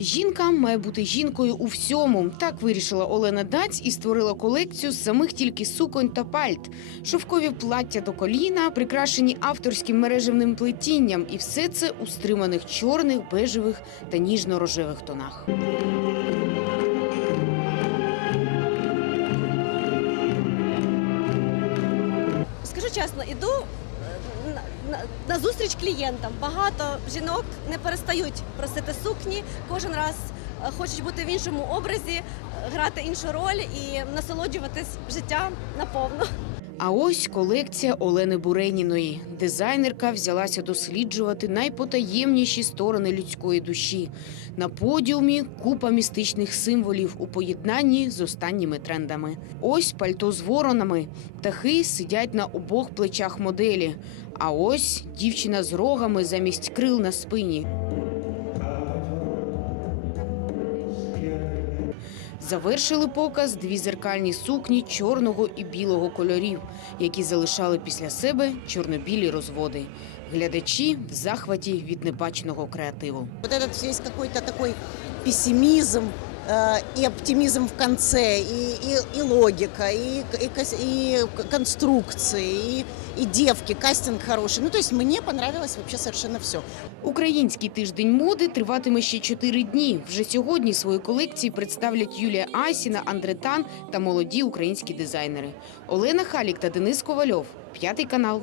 Жінка має бути жінкою у всьому. Так вирішила Олена Даць і створила колекцію з самих тільки суконь та пальт. Шовкові плаття до коліна, прикрашені авторським мережевним плетінням, і все це у стриманих чорних, бежевих та ніжно-рожевих тонах. Скажу чесно, іду на, зустріч клієнтам. Багато жінок не перестають просити сукні. Кожен раз е, хочуть бути в іншому образі, е, грати іншу роль і насолоджуватись життям наповно. А ось колекція Олени Буреніної. Дизайнерка взялася досліджувати найпотаємніші сторони людської душі. На подіумі купа містичних символів у поєднанні з останніми трендами. Ось пальто з воронами. Птахи сидять на обох плечах моделі. А ось дівчина з рогами замість крил на спині. Завершили показ дві зеркальні сукні чорного і білого кольорів, які залишали після себе чорно-білі розводи. Глядачі в захваті від небаченого креативу. Ось цей такой пессимизм э, и оптимизм в конце, и, и, и логика, и, и, и конструкции, и, и девки, кастинг хороший. Ну, то есть мне понравилось вообще совершенно все. Український тиждень моди триватиме ще чотири дні. Вже сьогодні свої колекції представлять Юлія Асіна, Андретан та молоді українські дизайнери. Олена Халік та Денис Ковальов. П'ятий канал.